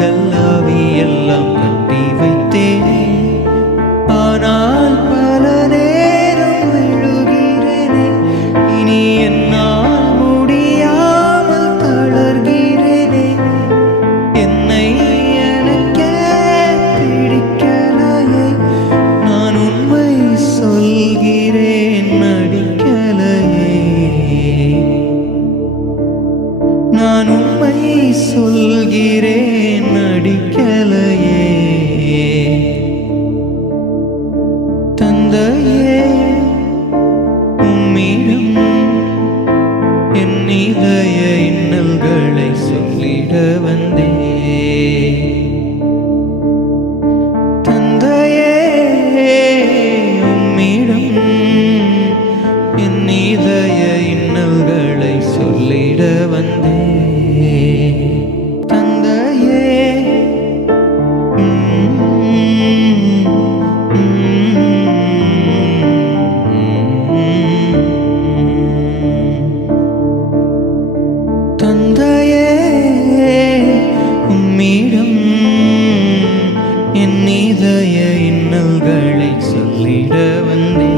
உடல் ஆவி எல்லாம் கட்டி வைத்தேனே, ஆனால் பல நேரம் விழுகிறேனே. இனி என்னால் முடியாமல் தளர்கிறேனே. என்னை எனக்கே பிடிக்கலையே, நான் உண்மை சொல்கிறேன் நடிக்கலையே. நான் உண்மை சொல்கிறேன் நடிக்கலையே. தந்தையே, உம்மிடம் என் இதய இன்னல்களை சொல்லிட வந்தே. தந்தையே, உம்மிடம் என் இதய இன்னல்களை சொல்லிட வந்தே. தந்தையே, தந்தையே, உம்மிடம் என் இதய இன்னல்களை சொல்லிட வந்தே.